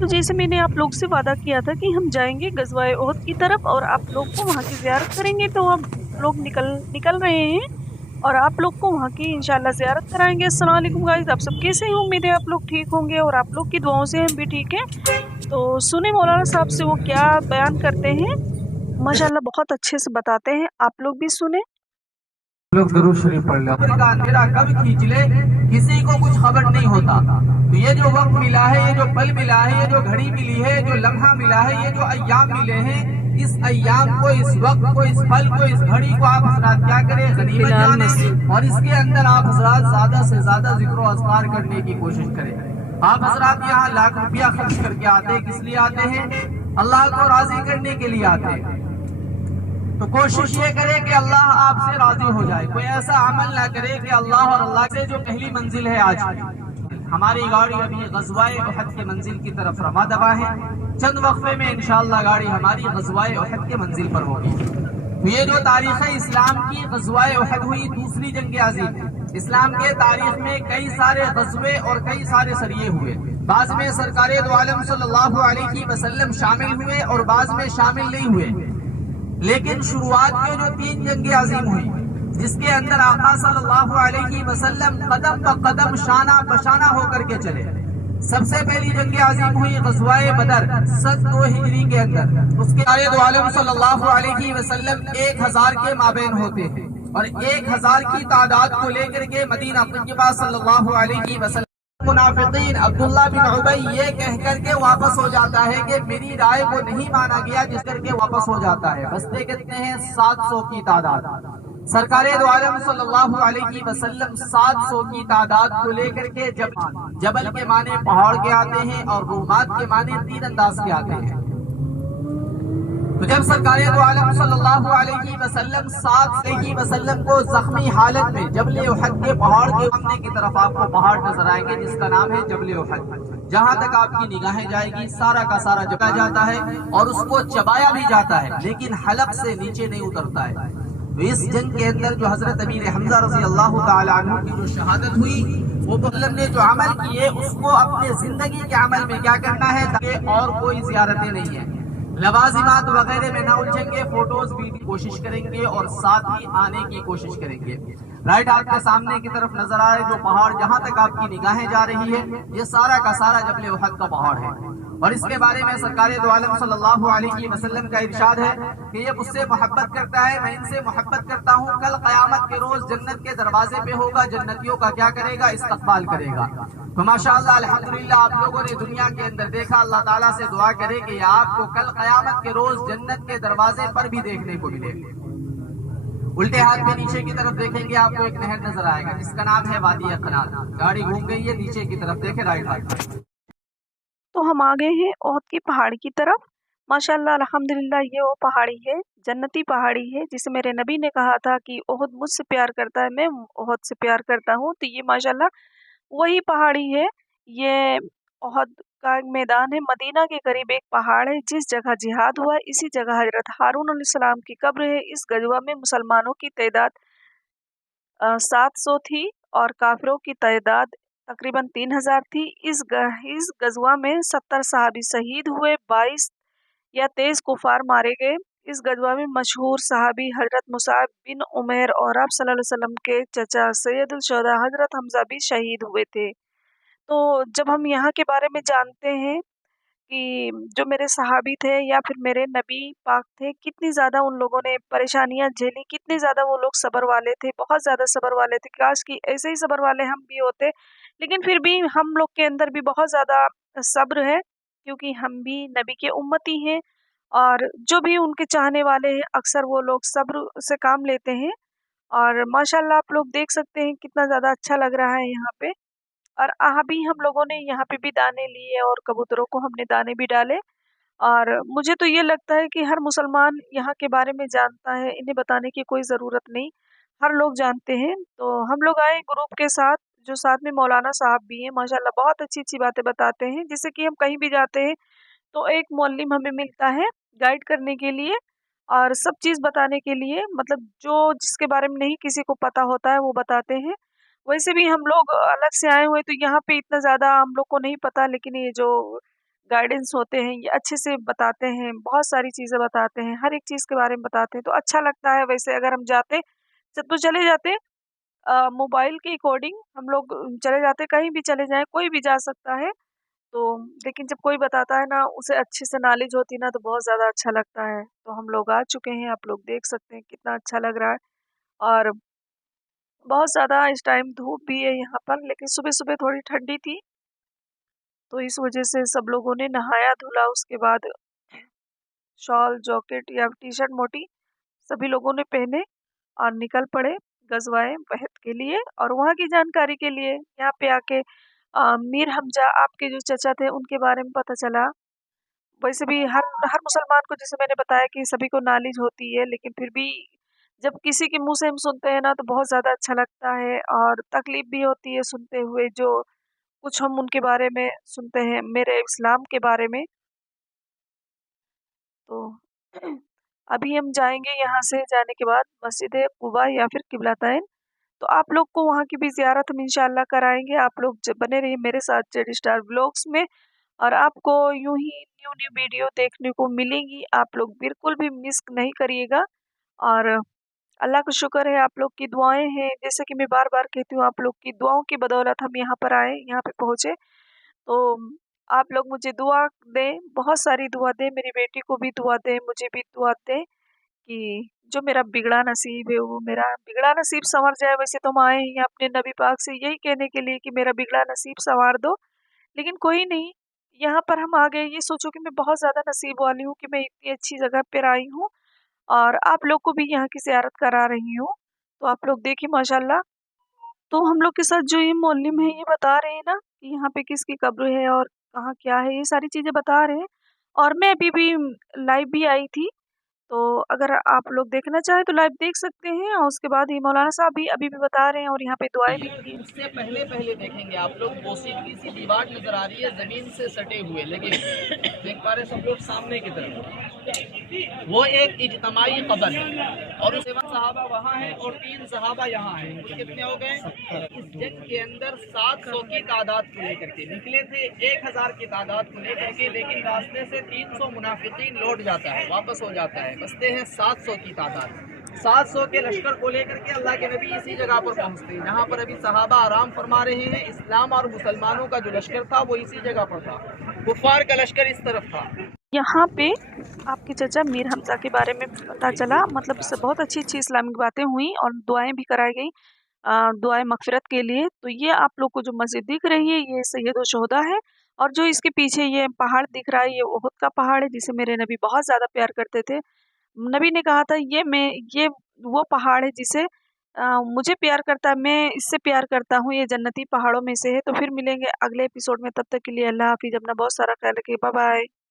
तो जैसे मैंने आप लोग से वादा किया था कि हम जाएंगे गज़वाए ओहद की तरफ और आप लोग को वहाँ की ज़ियारत करेंगे, तो अब लोग निकल निकल रहे हैं और आप लोग को वहाँ की इंशाल्लाह ज़ियारत कराएंगे। अस्सलाम वालेकुम गाइस, आप सब कैसे हैं? उम्मीद है आप लोग ठीक होंगे और आप लोग की दुआओं से हम भी ठीक हैं। तो सुने मौलाना साहब से वो क्या बयान करते हैं, माशाल्लाह बहुत अच्छे से बताते हैं, आप लोग भी सुने। लोग जरूर शरीफ पढ़ ले। का अंधेरा कब खींच ले किसी को कुछ खबर नहीं होता। तो ये जो वक्त मिला है, ये जो पल मिला है, ये जो घड़ी मिली है, जो लम्हा मिला है, ये जो अय्याम मिले हैं, इस अय्याम को, इस वक्त को, इस पल को, इस घड़ी को आप हजरात क्या करें, गनीमत जाने और इसके अंदर आप हजरात ज्यादा से ज्यादा जिक्र अस्कार करने की कोशिश करें। आप हजरात यहाँ लाख रुपया खर्च करके आते हैं, किस लिए आते हैं? अल्लाह को राजी करने के लिए आते हैं। तो कोशिश ये करे कि अल्लाह आपसे राजी हो जाए। कोई ऐसा अमल ना करे कि अल्लाह और अल्लाह से जो पहली मंजिल है आज हमारी गाड़ी अभी ग़ज़वाए उहद के मंजिल की तरफ रवा दवा है। चंद वक्फे में इंशाअल्लाह गाड़ी हमारी ग़ज़वाए उहद के मंजिल पर होगी। तो ये जो तारीख़ इस्लाम की ग़ज़वाए उहद हुई, दूसरी जंग अज़ीम। इस्लाम के तारीख में कई सारे ग़ज़वे और कई सारे सरिये हुए। बाद में सरकारे दो आलम सल्लल्लाहु अलैहि वसल्लम शामिल हुए और बाद में शामिल नहीं हुए। लेकिन शुरुआत में जो 3 जंगे अजीम हुई, जिसके अंदर आका सल्लल्लाहु अलैहि वसल्लम कदम ब कदम शाना बशाना होकर के चले। सबसे पहली जंग अजीम हुई ग़ज़वाए बदर सन 2 हिजरी के अंदर। उसके दो आलम सल्लल्लाहु अलैहि वसल्लम 1000 के माबैन होते हैं और 1000 की तादाद को लेकर के मदीना तय्यबा सल्लल्लाहु अलैहि वसल्लम मुनाफिकीन अब्दुल्ला बिन उबई ये कह करके वापस हो जाता है कि मेरी राय को नहीं माना गया, जिस करके वापस हो जाता है। बसते कितने हैं? 700 की तादाद। सरकारे दो आलम सल्लल्लाहु अलैहि वसल्लम 700 की तादाद को लेकर के जबल के माने पहाड़ के आते हैं और रूमात के माने तीरंदाज के आते हैं। तो जब सरकारे दो आलम सल्लल्लाहु अलैहि वसल्लम को जख्मी हालत में जबल उहद के पहाड़ के सामने की तरफ आपको पहाड़ नजर आएंगे जिसका नाम है जबल उहद। जहां तक आपकी निगाहें जाएगी सारा का सारा जबा जाता है और उसको चबाया भी जाता है, लेकिन हलक से नीचे नहीं उतरता है। तो इस जंग के अंदर जो हजरत अमीर हमजा रज़ी अल्लाह तआला अन्हु की जो शहादत हुई, वो मुसल्लम ने जो अमल किए उसको अपने जिंदगी के अमल में क्या करना है, ताकि और कोई जियारतें नहीं है, लवाजिमात वगैरह में ना उलझेंगे, फोटोज भी कोशिश करेंगे और साथ ही आने की कोशिश करेंगे। राइट आपके सामने की तरफ नजर आ रहे जो पहाड़, जहां तक आपकी निगाहें जा रही है, ये सारा का सारा जबल उहद का पहाड़ है। और इसके बारे में सरकारे दो आलम सल्लल्लाहु अलैहि वसल्लम का इरशाद है कि ये मुझसे मोहब्बत करता है, मैं इनसे मोहब्बत करता हूँ। कल क़यामत के रोज जन्नत के दरवाजे पे होगा, जन्नतियों का क्या करेगा? इस्तक़बाल करेगा। तो माशाअल्लाह अल्हम्दुलिल्लाह आप लोगों ने दुनिया के अंदर देखा। अल्लाह ताला से दुआ करे कि आपको कल क़यामत के रोज जन्नत के दरवाजे पर भी देखने को मिले। उल्टे हाथ में नीचे की तरफ देखेंगे आपको एक नहर नजर आएगा जिसका नाम है वादी क़नात। गाड़ी घूम गई है, नीचे की तरफ देखे राइट हाथ। तो हम आ गए हैं ओहद की पहाड़ी की तरफ। माशाल्लाह अल्हम्दुलिल्लाह ये वो पहाड़ी है, जन्नती पहाड़ी है, जिसे मेरे नबी ने कहा था कि ओहद मुझसे प्यार करता है, मैं ओहद से प्यार करता हूँ। तो ये माशाल्लाह वही पहाड़ी है। ये ओहद का एक मैदान है, मदीना के करीब एक पहाड़ है। जिस जगह जिहाद हुआ इसी जगह हजरत हारून अलैहिस्सलाम की कब्र है। इस गजवा में मुसलमानों की तादाद 700 थी और काफिरों की तादाद तकरीबन 3000 थी। इस गजवा में 70 सहाबी शहीद हुए, 22 या 23 कुफार मारे गए। इस गजवा में मशहूर सहाबी हजरत मुसाब बिन उमैर और आप सल्लल्लाहु अलैहि वसल्लम के चचा सैयदुल शुहदा हजरत हमजा भी शहीद हुए थे। तो जब हम यहाँ के बारे में जानते हैं कि जो मेरे सहाबी थे या फिर मेरे नबी पाक थे, कितनी ज़्यादा उन लोगों ने परेशानियाँ झेली, कितने ज़्यादा वो लोग सब्र वाले थे, बहुत ज़्यादा सब्र वाले थे। काश कि ऐसे ही सब्र वाले हम भी होते, लेकिन फिर भी हम लोग के अंदर भी बहुत ज़्यादा सब्र है, क्योंकि हम भी नबी के उम्मती हैं और जो भी उनके चाहने वाले हैं अक्सर वो लोग सब्र से काम लेते हैं। और माशाल्लाह आप लोग देख सकते हैं कितना ज़्यादा अच्छा लग रहा है यहाँ पे। और अभी हम लोगों ने यहाँ पे भी दाने लिए और कबूतरों को हमने दाने भी डाले। और मुझे तो ये लगता है कि हर मुसलमान यहाँ के बारे में जानता है, इन्हें बताने की कोई ज़रूरत नहीं, हर लोग जानते हैं। तो हम लोग आए ग्रुप के साथ, जो साथ में मौलाना साहब भी हैं, माशाल्लाह बहुत अच्छी अच्छी बातें बताते हैं, जिससे कि हम कहीं भी जाते हैं तो एक मौलवी हमें मिलता है गाइड करने के लिए और सब चीज़ बताने के लिए, मतलब जो जिसके बारे में नहीं किसी को पता होता है वो बताते हैं। वैसे भी हम लोग अलग से आए हुए तो यहाँ पे इतना ज़्यादा हम लोग को नहीं पता, लेकिन ये जो गाइडेंस होते हैं, ये अच्छे से बताते हैं, बहुत सारी चीज़ें बताते हैं, हर एक चीज़ के बारे में बताते हैं, तो अच्छा लगता है। वैसे अगर हम जाते तो चले जाते मोबाइल के अकॉर्डिंग हम लोग चले जाते, कहीं भी चले जाएँ, कोई भी जा सकता है। तो लेकिन जब कोई बताता है ना, उसे अच्छे से नॉलेज होती है ना, तो बहुत ज़्यादा अच्छा लगता है। तो हम लोग आ चुके हैं, आप लोग देख सकते हैं कितना अच्छा लग रहा है। और बहुत ज़्यादा इस टाइम धूप भी है यहाँ पर, लेकिन सुबह-सुबह थोड़ी ठंडी थी, तो इस वजह से सब लोगों ने नहाया-धुला, उसके बाद शॉल, जैकेट या टी-शर्ट मोटी सभी लोगों ने पहने और निकल पड़े गजवाए बेहद के लिए। और वहाँ की जानकारी के लिए यहाँ पे आके मीर हमजा आपके जो चचा थे उनके बारे में पता चला। वैसे भी हर मुसलमान को, जैसे मैंने बताया कि सभी को नॉलेज होती है, लेकिन फिर भी जब किसी के मुंह से हम सुनते हैं ना, तो बहुत ज़्यादा अच्छा लगता है और तकलीफ भी होती है सुनते हुए, जो कुछ हम उनके बारे में सुनते हैं, मेरे इस्लाम के बारे में। तो अभी हम जाएंगे यहाँ से, जाने के बाद मस्जिद कुबा या फिर किबलातैन, तो आप लोग को वहाँ की भी ज़ियारत हम इंशाल्लाह कराएंगे। आप लोग बने रहिए मेरे साथ जेड स्टार ब्लॉग्स में, और आपको यूं ही न्यू न्यू वीडियो देखने को मिलेंगी। आप लोग बिल्कुल भी मिस नहीं करिएगा। और अल्लाह का शुक्र है, आप लोग की दुआएं हैं, जैसे कि मैं बार बार कहती हूँ, आप लोग की दुआओं की बदौलत हम यहाँ पर आए, यहाँ पे पहुँचे। तो आप लोग मुझे दुआ दें, बहुत सारी दुआ दें, मेरी बेटी को भी दुआ दें, मुझे भी दुआ दें कि जो मेरा बिगड़ा नसीब है वो मेरा बिगड़ा नसीब संवर जाए। वैसे तो हम आए हैं अपने नबी पाक से यही कहने के लिए कि मेरा बिगड़ा नसीब संवार दो, लेकिन कोई नहीं, यहाँ पर हम आ गए। ये सोचो कि मैं बहुत ज़्यादा नसीब वाली हूँ कि मैं इतनी अच्छी जगह पर आई हूँ और आप लोग को भी यहाँ की ज़ियारत करा रही हूँ। तो आप लोग देखिए माशाल्लाह। तो हम लोग के साथ जो ये मौलवी है, ये बता रहे हैं ना कि यहाँ पे किसकी कब्र है और कहाँ क्या है, ये सारी चीज़ें बता रहे हैं। और मैं अभी भी लाइव भी आई थी, तो अगर आप लोग देखना चाहें तो लाइव देख सकते हैं। और उसके बाद ये मौलाना साहब भी अभी भी बता रहे हैं और यहाँ पे दुआएं भी की। उससे पहले पहले देखेंगे आप लोग, पोशीदगी सी दीवार नजर आ रही है जमीन से सटे हुए, लेकिन देख पा रहे सब लोग सामने की तरफ, वो एक इज्तमाई कब्र है। और उसके बाद सहाबा वहाँ है और 3 सहाबा यहाँ है, कुल कितने हो गए? इस जंग के अंदर 700 की तादाद को लेकर के निकले थे, 1000 की तादाद को लेकर के, लेकिन रास्ते से 300 मुनाफिकीन लौट जाता है, वापस हो जाता है, बचते हैं 700 की तादाद। 700 के लश्कर को लेकर के अल्लाह के नबी इसी जगह पर पहुंचते हैं जहाँ पर अभी सहाबा आराम फरमा रहे हैं। इस्लाम और मुसलमानों का जो लश्कर था वो इसी जगह पर था, कुफार का लश्कर इस तरफ था। यहाँ पे आपके चचा मीर हमजा के बारे में पता चला, मतलब बहुत अच्छी अच्छी इस्लामिक बातें हुई और दुआएं भी कराई गई, दुआएं मगफिरत के लिए। तो ये आप लोग को जो मस्जिद दिख रही है, ये सैयद शोहदा है। और जो इसके पीछे ये पहाड़ दिख रहा है, ये उहुद का पहाड़ है, जिसे मेरे नबी बहुत ज़्यादा प्यार करते थे। नबी ने कहा था, ये वो पहाड़ है जिसे मुझे प्यार करता है, मैं इससे प्यार करता हूँ, ये जन्नती पहाड़ों में से है। तो फिर मिलेंगे अगले एपिसोड में, तब तक के लिए अल्लाह हाफिज, अपना बहुत सारा ख्याल रखिए, बाय बाय।